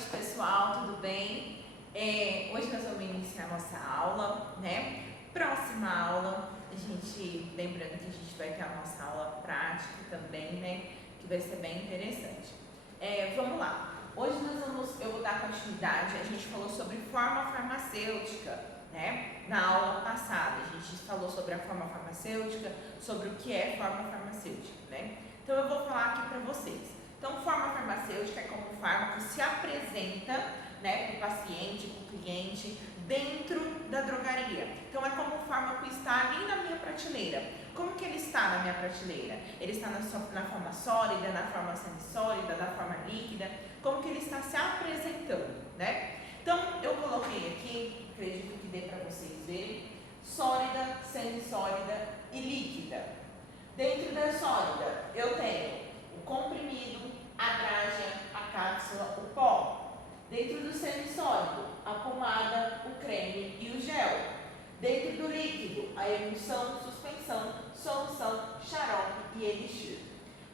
noite, pessoal, tudo bem? Hoje nós vamos iniciar nossa aula, né? Próxima aula, lembrando que a gente vai ter a nossa aula prática também, né? Que vai ser bem interessante. Vamos lá. Hoje eu vou dar continuidade. A gente falou sobre forma farmacêutica, né? Na aula passada, a gente falou sobre a forma farmacêutica, sobre o que é forma farmacêutica, né? Então eu vou falar aqui para vocês. Então, forma farmacêutica é como o fármaco se apresenta, né, para o paciente, para o cliente, dentro da drogaria. Então, é como o fármaco está ali na minha prateleira. Como que ele está na minha prateleira? Ele está na forma sólida, na forma semissólida, na forma líquida? Como que ele está se apresentando, né? Então, eu coloquei aqui, acredito que dê para vocês verem, sólida, semissólida e líquida. Dentro da sólida, eu tenho o comprimido, a drágia, a cápsula, o pó. Dentro do semissólido, a pomada, o creme e o gel. Dentro do líquido, a emulsão, suspensão, solução, xarope e elixir.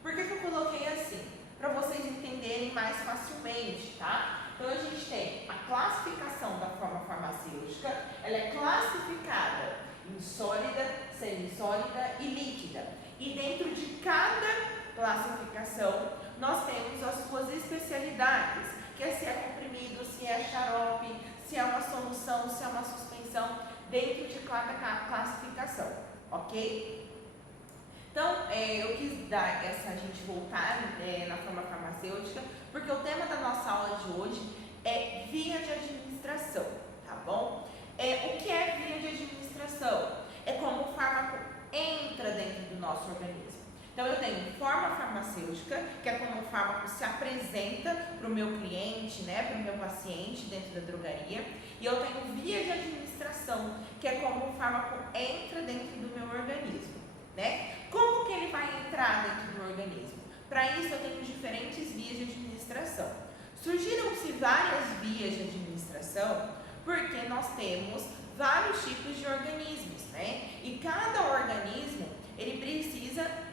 Por que eu coloquei assim? Para vocês entenderem mais facilmente, tá? Então, a gente tem a classificação da forma farmacêutica, ela é classificada em sólida, semissólida e líquida. E dentro de cada classificação, nós temos as suas especialidades, que é se é comprimido, se é xarope, se é uma solução, se é uma suspensão, dentro de cada classificação, ok? Então, eu quis dar a gente voltar na forma farmacêutica, porque o tema da nossa aula de hoje é via de administração, tá bom? O que é via de administração? É como o fármaco entra dentro do nosso organismo. Então, eu tenho forma farmacêutica, que é como o fármaco se apresenta para o meu cliente, né, para o meu paciente dentro da drogaria. E eu tenho via de administração, que é como o fármaco entra dentro do meu organismo, né? Como que ele vai entrar dentro do organismo? Para isso, eu tenho diferentes vias de administração. Surgiram-se várias vias de administração, porque nós temos vários tipos de organismos, né? E cada organismo, ele precisa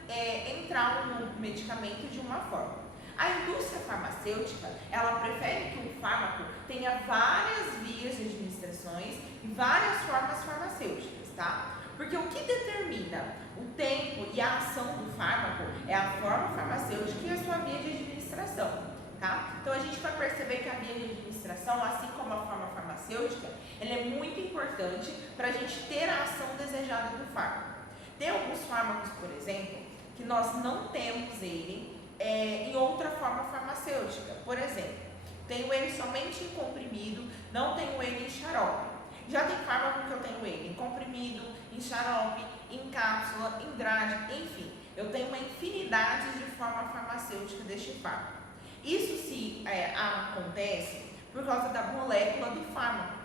entrar no medicamento de uma forma. A indústria farmacêutica, ela prefere que um fármaco tenha várias vias de administrações e várias formas farmacêuticas, tá? Porque o que determina o tempo e a ação do fármaco é a forma farmacêutica e a sua via de administração, tá? Então, a gente vai perceber que a via de administração, assim como a forma farmacêutica, ela é muito importante para a gente ter a ação desejada do fármaco. Tem alguns fármacos, por exemplo, que nós não temos ele em outra forma farmacêutica. Por exemplo, tenho ele somente em comprimido, não tenho ele em xarope. Já tem fármaco que eu tenho ele em comprimido, em xarope, em cápsula, em drágia, enfim. Eu tenho uma infinidade de forma farmacêutica deste fármaco. Isso se acontece por causa da molécula do fármaco,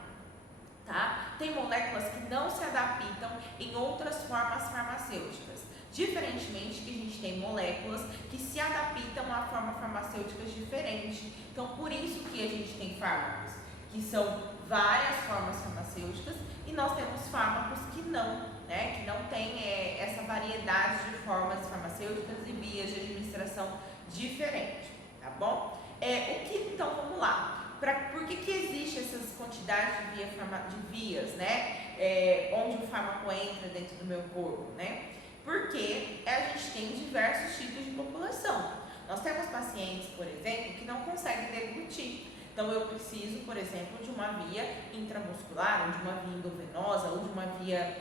tá? Tem moléculas que não se adaptam em outras formas farmacêuticas. Diferentemente que a gente tem moléculas que se adaptam a formas farmacêuticas diferentes. Então, por isso que a gente tem fármacos que são várias formas farmacêuticas e nós temos fármacos que não, né? Que não tem essa variedade de formas farmacêuticas e vias de administração diferentes, tá bom? Então, vamos lá. Por que existe essas quantidades de vias, né? Onde o fármaco entra dentro do meu corpo, né? Porque a gente tem diversos tipos de população. Nós temos pacientes, por exemplo, que não conseguem deglutir. Então, eu preciso, por exemplo, de uma via intramuscular, ou de uma via endovenosa, ou de uma via,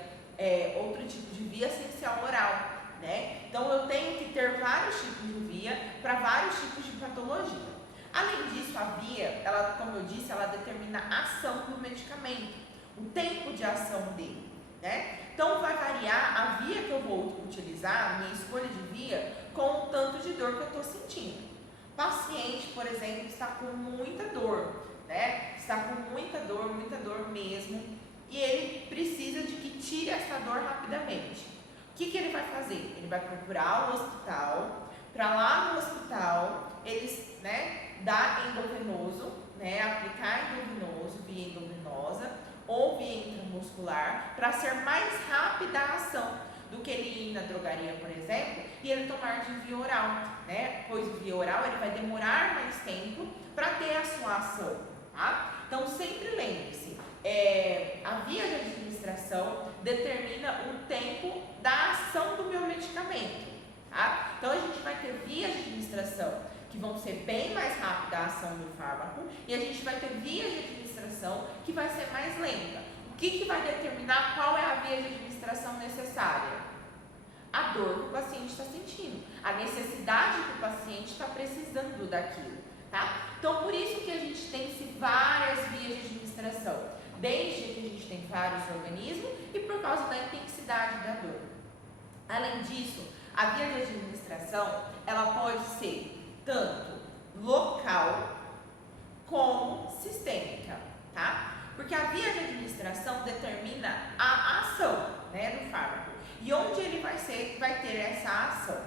outro tipo de via essencial oral, né? Então, eu tenho que ter vários tipos de via para vários tipos de patologia. Além disso, a via, ela, como eu disse, ela determina a ação do medicamento, o tempo de ação dele, né? Então, vai variar a via que eu vou utilizar, a minha escolha de via, com o tanto de dor que eu estou sentindo. O paciente, por exemplo, está com muita dor, né? Está com muita dor mesmo, e ele precisa de que tire essa dor rapidamente. O que ele vai fazer? Ele vai procurar o hospital, para lá no hospital, eles, né, dar endovenoso, né, aplicar endovenoso, via endovenosa, ou via intramuscular, para ser mais rápida a ação. do que ele ir na drogaria, por exemplo, e ele tomar de via oral, né? Pois via oral ele vai demorar mais tempo para ter a sua ação, tá? Então sempre lembre-se, a via de administração determina o tempo da ação do meu medicamento, tá? Então a gente vai ter vias de administração que vão ser bem mais rápida a ação do fármaco e a gente vai ter vias de administração que vai ser mais lenta. O que vai determinar qual é a via de administração necessária? A dor que o paciente está sentindo, a necessidade que o paciente está precisando daquilo, tá? Então, por isso que a gente tem várias vias de administração, desde que a gente tem vários organismos e por causa da intensidade da dor. Além disso, a via de administração, ela pode ser tanto local como sistêmica, tá? Porque a via de administração determina a ação, né, do fármaco e onde ele vai ter essa ação.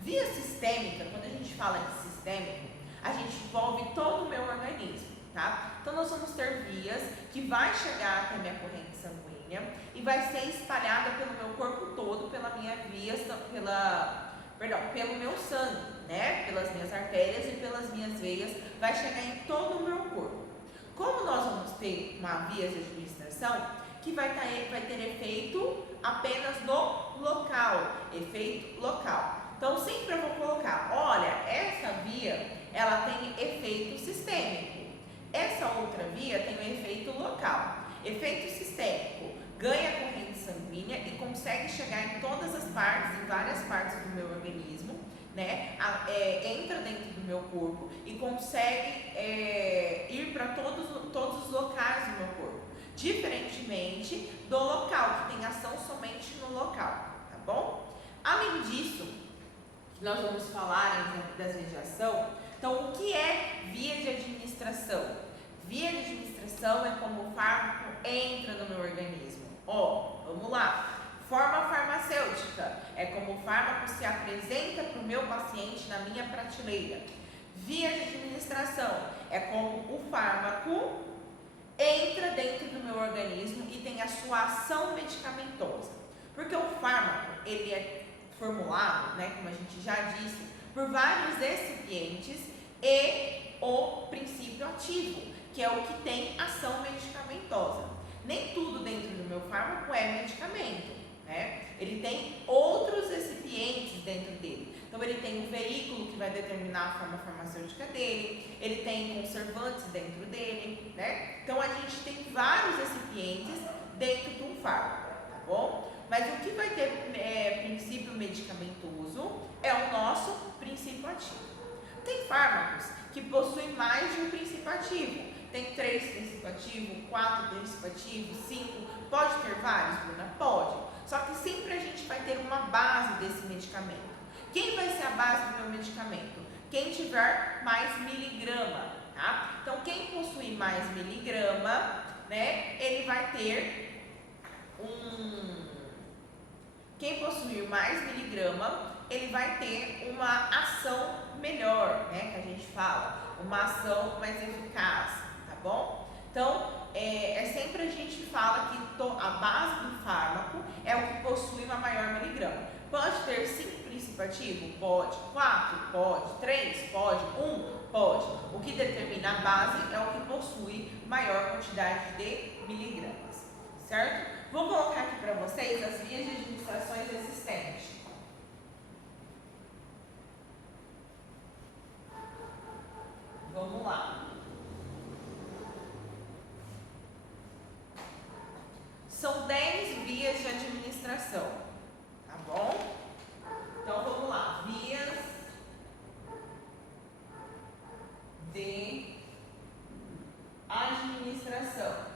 Via sistêmica, quando a gente fala de sistêmico, a gente envolve todo o meu organismo, tá? Então nós vamos ter vias que vai chegar até a minha corrente sanguínea e vai ser espalhada pelo meu corpo todo, pela minha via, pelo meu sangue, né? Pelas minhas artérias e pelas minhas veias, vai chegar em todo o meu corpo. Como nós vamos ter uma via de administração que vai ter efeito apenas no local, efeito local. Então sempre eu vou colocar, olha, essa via, ela tem efeito sistêmico. Essa outra via tem um efeito local. Efeito sistêmico, ganha corrente sanguínea e consegue chegar em todas as partes, em várias partes do meu organismo, né? Entra dentro do meu corpo e consegue ir para todos os locais do meu corpo, diferentemente do local, que tem ação somente no local, tá bom? Além disso, nós vamos falar das vias de ação. Então, o que é via de administração? Via de administração é como o fármaco entra no meu organismo. Vamos lá. Forma farmacêutica é como o fármaco se apresenta para o meu paciente na minha prateleira. Via de administração é como o fármaco entra dentro do meu organismo e tem a sua ação medicamentosa. Porque o fármaco, ele é formulado, né, como a gente já disse, por vários recipientes e o princípio ativo, que é o que tem ação medicamentosa. Nem tudo dentro do meu fármaco é medicamento, né? Ele tem outros recipientes dentro dele. Então ele tem um veículo que vai determinar a forma farmacêutica dele, ele tem conservantes dentro dele, né? Então a gente tem vários recipientes dentro de um fármaco, tá bom? Mas o que vai ter princípio medicamentoso é o nosso princípio ativo. Tem fármacos que possuem mais de um princípio ativo. Tem 3 princípios ativos, 4 princípios ativos, 5. Pode ter vários, Bruna? Pode. Só que sempre a gente vai ter uma base desse medicamento. Quem vai ser a base do meu medicamento? Quem tiver mais miligrama, tá? Então, quem possuir mais miligrama, né, ele vai ter Quem possuir mais miligrama, ele vai ter uma ação melhor, né, que a gente fala, uma ação mais eficaz, tá bom? Então, sempre a gente fala que a base do fármaco é o que possui uma maior miligrama. Pode ter 5 princípios ativos? Pode. 4? Pode. 3? Pode. 1? Pode. O que determina a base é o que possui maior quantidade de miligramas, certo? Vou colocar aqui para vocês as vias de administrações existentes. Vamos lá. São 10 vias de administração, tá bom? Então vamos lá. Vias de administração.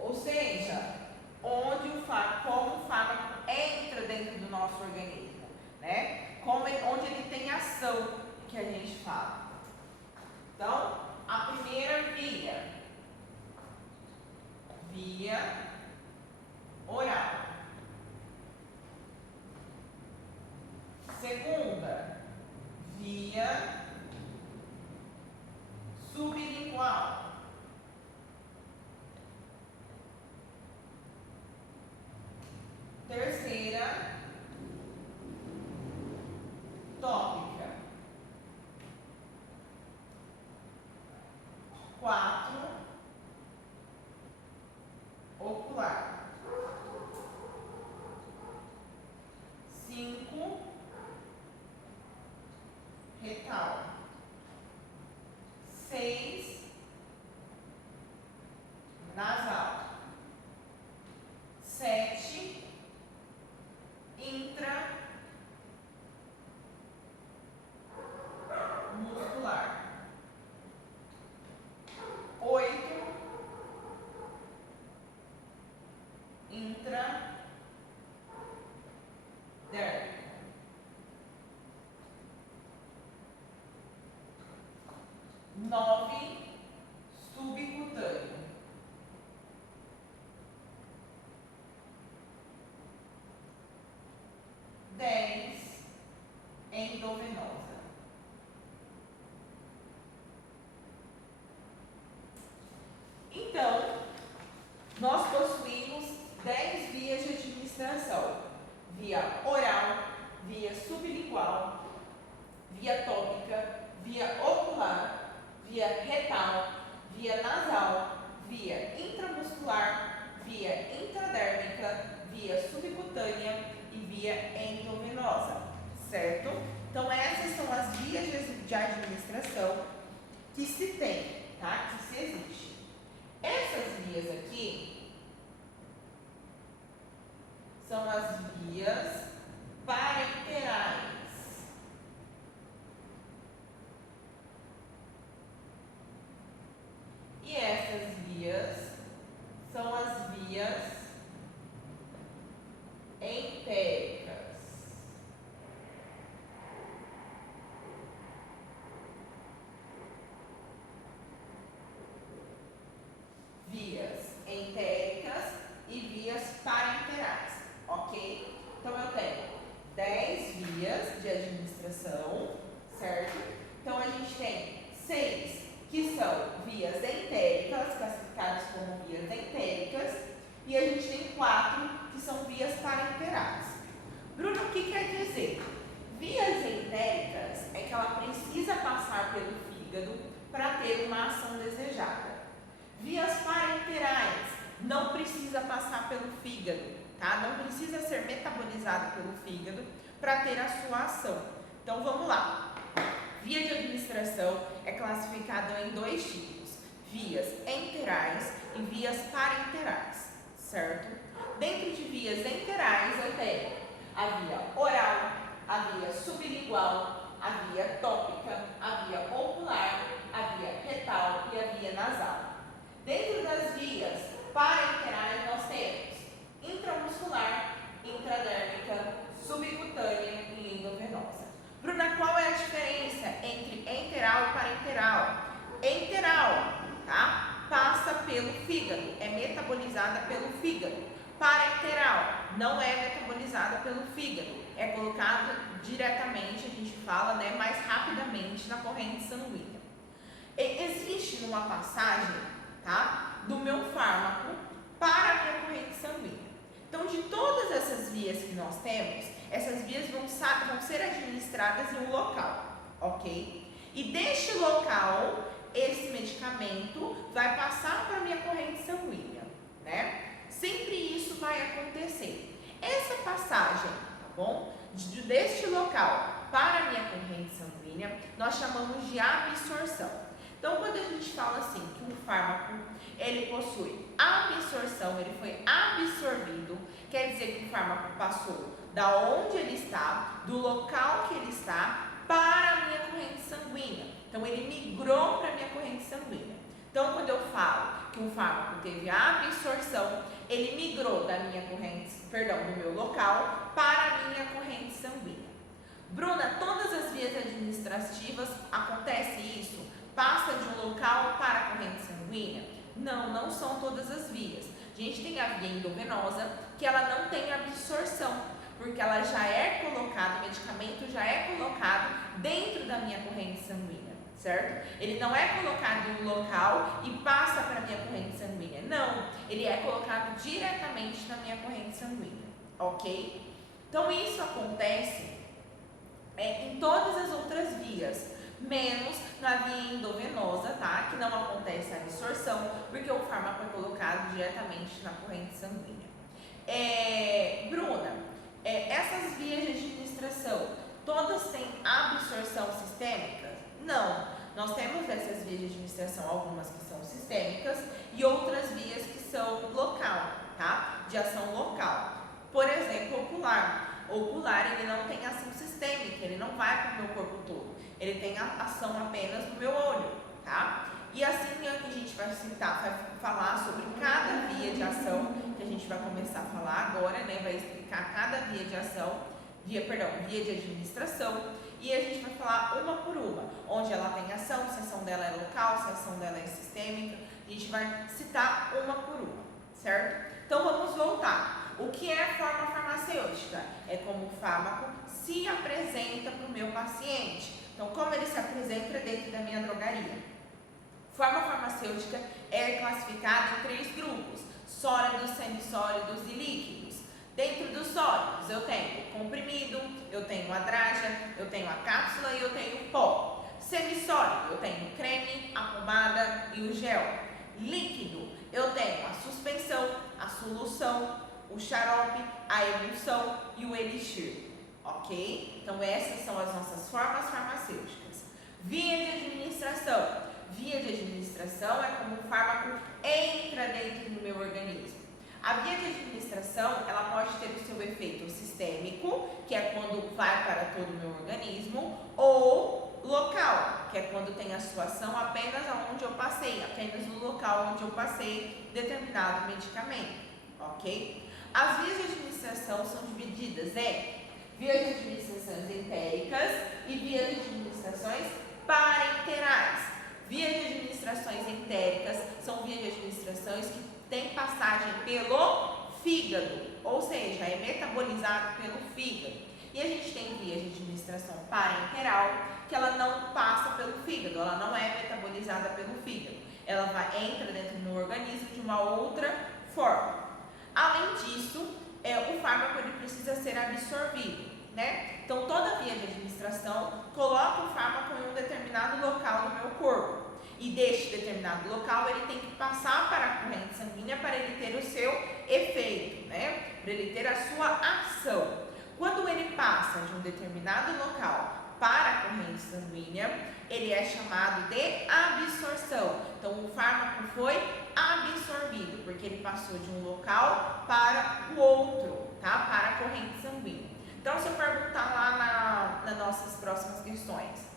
Ou seja, como o fármaco entra dentro do nosso organismo, né? Onde ele tem ação, que a gente fala. Então, a primeira via oral. Segunda, via sublingual. 10 endovenosa. Então, nós possuímos 10 vias de administração: via oral, via sublingual, via tópica, via ocular, via retal, via nasal, via intramuscular, via intradérmica, via subcutânea e via endovenosa, certo? Então, essas são as vias de administração que se tem, tá? Que se existe. Essas vias aqui são as vias parenterais. E essas vias são as vias entéricas. Vias entéricas e vias parenterais, ok? Então, eu tenho 10 vias de administração, certo? Então, a gente tem 6 que são vias entéricas, classificadas como vias entéricas, e a gente tem 4 que são vias parenterais. Bruno, o que quer dizer? Vias entéricas é que ela precisa passar pelo fígado para ter uma ação desejada. Vias parenterais não precisa passar pelo fígado, tá? Não precisa ser metabolizado pelo fígado para ter a sua ação. Então, vamos lá. Via de administração é classificada em 2 tipos: vias enterais e vias parenterais, certo? Dentro de vias enterais eu tenho a via oral, a via sublingual, a via tópica, a via ocular, a via retal e a via nasal. Dentro das vias parenterais nós temos intramuscular, intradérmica, subcutânea e endovenosa. Bruna, qual é a diferença entre enteral e parenteral? Enteral, tá? Passa pelo fígado, é metabolizada pelo fígado. Parenteral não é metabolizada pelo fígado, é colocada diretamente, a gente fala, né, mais rapidamente na corrente sanguínea. Existe uma passagem, tá, do meu fármaco para a minha corrente sanguínea. Então, de todas essas vias que nós temos, essas vias vão ser administradas em um local, ok? E deste local, esse medicamento vai passar para a minha corrente sanguínea, né? Sempre isso vai acontecer. Essa passagem, tá bom? Deste local para a minha corrente sanguínea, nós chamamos de absorção. Então, quando a gente fala assim, que um fármaco, ele possui absorção, ele foi absorvido, quer dizer que o fármaco passou da onde ele está, do local que ele está, para a minha corrente sanguínea. Então, ele migrou para a minha corrente sanguínea. Então, quando eu falo que um fármaco teve a absorção, ele migrou da minha corrente, do meu local para a minha corrente sanguínea. Bruna, todas as vias administrativas acontece isso? Passa de um local para a corrente sanguínea? Não, não são todas as vias. A gente tem a via endovenosa, que ela não tem absorção, porque ela já é colocada, o medicamento já é colocado dentro da minha corrente sanguínea, certo? Ele não é colocado em um local e passa para a minha corrente sanguínea. Não, ele é colocado diretamente na minha corrente sanguínea, ok? Então, isso acontece em todas as outras vias, menos na via endovenosa, tá? Que não acontece a absorção, porque o fármaco é colocado diretamente na corrente sanguínea. Bruna, essas vias de administração, todas têm absorção sistêmica? Não. Nós temos essas vias de administração, algumas que são sistêmicas e outras vias que são local, tá? De ação local. Por exemplo, ocular. O ocular, ele não tem ação sistêmica, ele não vai para o meu corpo todo. Ele tem a ação apenas no meu olho, tá? E assim é que a gente vai falar sobre cada via de ação, que a gente vai começar a falar agora, né? Vai explicar cada via de ação, via de administração, e a gente vai falar uma por uma, onde ela tem ação, se a ação dela é local, se a ação dela é sistêmica, a gente vai citar uma por uma, certo? Então vamos voltar. o que é a forma farmacêutica? É como o fármaco se apresenta para o meu paciente. Então, como ele se apresenta dentro da minha drogaria? Forma farmacêutica é classificada em 3 grupos: sólidos, semissólidos e líquidos. Dentro dos sólidos, eu tenho o comprimido, eu tenho a draga, eu tenho a cápsula e eu tenho o pó. Semissólido, eu tenho o creme, a pomada e o gel. Líquido, eu tenho a suspensão, a solução, o xarope, a emulsão e o elixir. Ok? Então, essas são as nossas formas farmacêuticas. Via de administração. Via de administração é como o fármaco entra dentro do meu organismo. A via de administração, ela pode ter o seu efeito sistêmico, que é quando vai para todo o meu organismo, ou local, que é quando tem a sua ação apenas onde eu passei, apenas no local onde eu passei determinado medicamento, ok? As vias de administração são divididas em vias de administrações entéricas e vias de administrações parenterais. Vias de administrações entéricas são vias de administrações que têm passagem pelo fígado, ou seja, é metabolizado pelo fígado. E a gente tem vias de administração parenteral, que ela não passa pelo fígado, ela não é metabolizada pelo fígado. Ela entra dentro do organismo de uma outra forma. Além disso, o fármaco ele precisa ser absorvido, né? Então, toda via de administração coloca o fármaco em um determinado local do meu corpo. E deste determinado local, ele tem que passar para a corrente sanguínea para ele ter o seu efeito, né? Para ele ter a sua ação. Quando ele passa de um determinado local para a corrente sanguínea, ele é chamado de absorção. Então, o fármaco foi absorvido, porque ele passou de um local para o outro, tá? Para a corrente sanguínea. Então, se eu perguntar lá nas nossas próximas questões,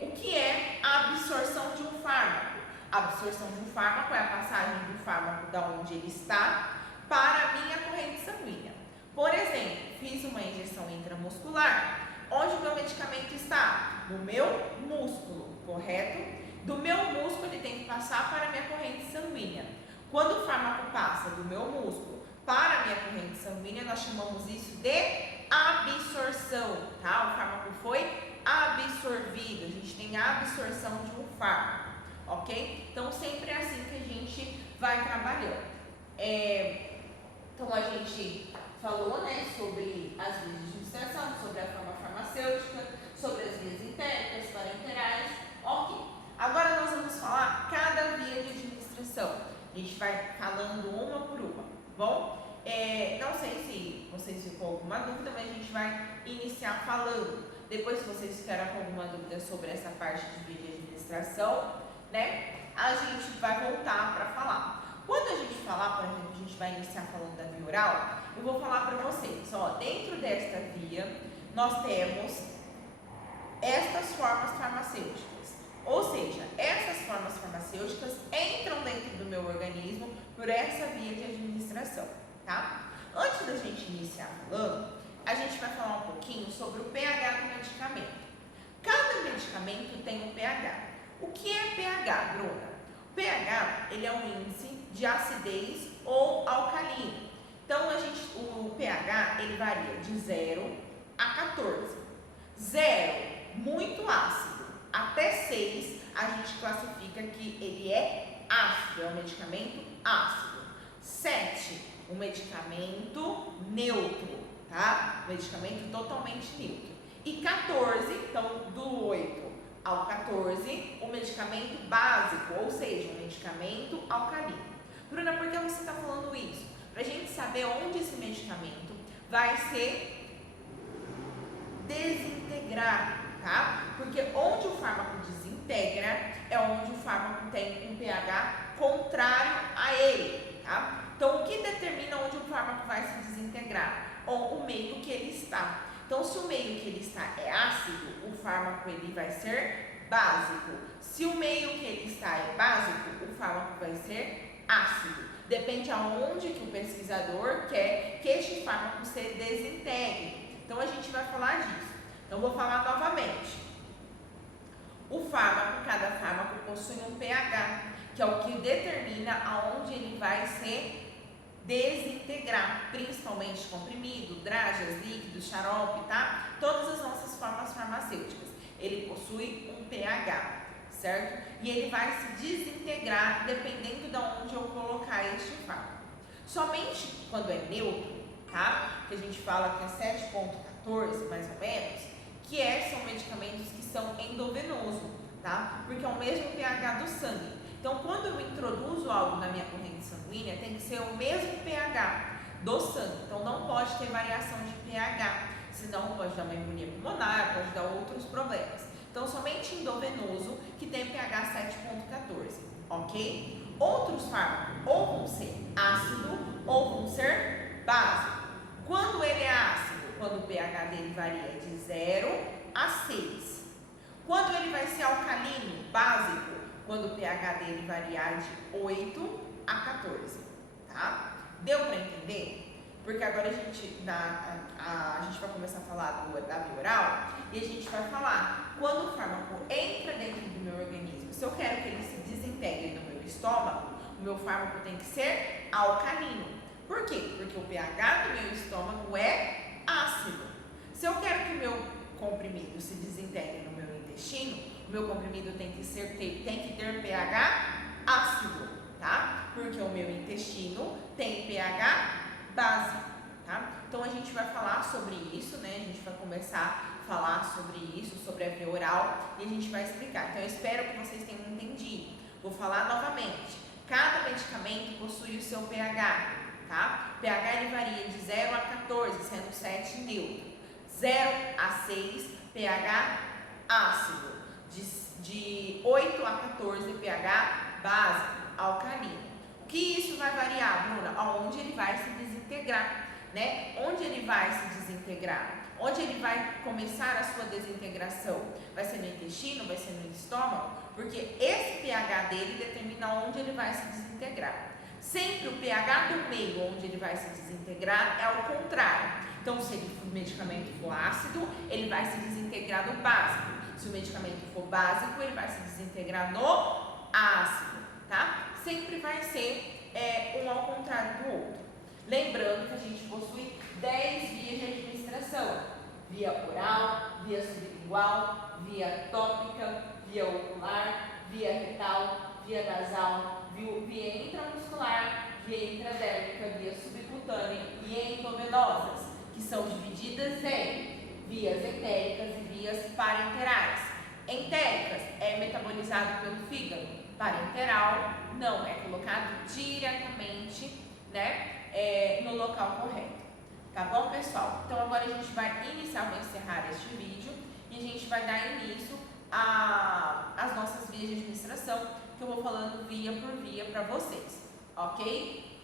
o que é a absorção de um fármaco? A absorção de um fármaco é a passagem do fármaco da onde ele está para a minha corrente sanguínea. Por exemplo, fiz uma injeção intramuscular. Onde o meu medicamento está? No meu músculo, correto? Do meu músculo ele tem que passar para a minha corrente sanguínea. Quando o fármaco passa do meu músculo para a minha corrente sanguínea, nós chamamos isso de absorção, tá? O fármaco foi absorvido, a gente tem a absorção de um fármaco, ok? Então, sempre é assim que a gente vai trabalhando. Então, a gente falou, né, sobre as vias de administração, sobre a forma farmacêutica, sobre as vias entéricas, parenterais, ok. Agora, nós vamos falar cada via de administração. A gente vai falando uma por uma, tá bom? Não sei se vocês ficam com alguma dúvida, mas a gente vai iniciar falando. Depois, se vocês ficarem com alguma dúvida sobre essa parte de via de administração, né, a gente vai voltar para falar. Quando a gente falar, por exemplo, a gente vai iniciar falando da via oral, eu vou falar para vocês, ó, dentro desta via, nós temos estas formas farmacêuticas. Ou seja, essas formas farmacêuticas entram dentro do meu organismo por essa via de administração, tá? Antes da gente iniciar falando, a gente vai falar um pouquinho sobre o pH do medicamento. Cada medicamento tem um pH. O que é pH, Bruna? O pH, ele é um índice de acidez ou alcalino. Então, o pH, ele varia de 0 a 14. 0, muito ácido. Até 6, a gente classifica que ele é ácido, é um medicamento ácido. 7, um medicamento neutro, tá? Medicamento totalmente neutro. E 14, então do 8 ao 14, o medicamento básico, ou seja, um medicamento alcalino. Bruna, por que você está falando isso? Para a gente saber onde esse medicamento vai se desintegrar, tá? Porque onde o fármaco desintegra é onde o fármaco tem um pH contrário a ele, tá? Então, o que determina onde o fármaco vai se desintegrar? O meio que ele está. Então, se o meio que ele está é ácido, o fármaco ele vai ser básico. Se o meio que ele está é básico, o fármaco vai ser ácido. Depende aonde que o pesquisador quer que este fármaco se desintegre. Então, a gente vai falar disso. Então, vou falar novamente. O fármaco, cada fármaco possui um pH, que é o que determina aonde ele vai se desintegrar, principalmente comprimido, dragas, líquidos, xarope, tá? Todas as nossas formas farmacêuticas. Ele possui um pH, certo? E ele vai se desintegrar dependendo de onde eu colocar este fármaco. Somente quando é neutro, tá? Que a gente fala que é 7,14 mais ou menos, são medicamentos que são endovenosos, tá? Porque é o mesmo pH do sangue. Então, quando eu introduzo algo na minha corrente sanguínea, tem que ser o mesmo pH do sangue. Então, não pode ter variação de pH, senão pode dar uma pneumonia pulmonar, pode dar outros problemas. Então, somente endovenoso que tem pH 7,14, ok? Outros fármacos ou vão ser ácido ou vão ser básico. Quando ele é ácido? Quando o pH dele varia de 0 a 6. Quando ele vai ser alcalino, básico? Quando o pH dele variar de 8 a 14, tá? Deu para entender? Porque agora a gente vai começar a falar da via oral e a gente vai falar quando o fármaco entra dentro do meu organismo. Se eu quero que ele se desintegre no meu estômago, o meu fármaco tem que ser alcalino. Por quê? Porque o pH do meu estômago é ácido. Se eu quero que o meu comprimido se desintegre no meu intestino, o meu comprimido tem que ter pH ácido, tá? Porque o meu intestino tem pH básico, tá? Então a gente vai falar sobre isso, né? A gente vai começar a falar sobre isso, sobre a via oral, e a gente vai explicar. Então eu espero que vocês tenham entendido. Vou falar novamente. Cada medicamento possui o seu pH, tá? O pH ele varia de 0 a 14, sendo 7 neutro. 0 a 6, pH ácido. De 8 a 14, pH básico, alcalino. O que isso vai variar, Bruna? Aonde ele vai se desintegrar, né? Onde ele vai se desintegrar? Onde ele vai começar a sua desintegração? Vai ser no intestino? Vai ser no estômago? Porque esse pH dele determina onde ele vai se desintegrar. Sempre o pH do meio onde ele vai se desintegrar é ao contrário. Então, se o medicamento for ácido, ele vai se desintegrar no básico. Se o medicamento for básico, ele vai se desintegrar no ácido, tá? Sempre vai ser um ao contrário do outro. Lembrando que a gente possui 10 vias de administração: via oral, via sublingual, via tópica, via ocular, via retal, via nasal, via intramuscular, via intradérmica, via subcutânea e endovenosas, que são divididas em vias entéricas e vias parenterais. Entéricas é metabolizado pelo fígado, parenteral não, é colocado diretamente, né, no local correto. Tá bom, pessoal? Então agora a gente vai encerrar este vídeo e a gente vai dar início às nossas vias de administração, que eu vou falando via por via para vocês, ok?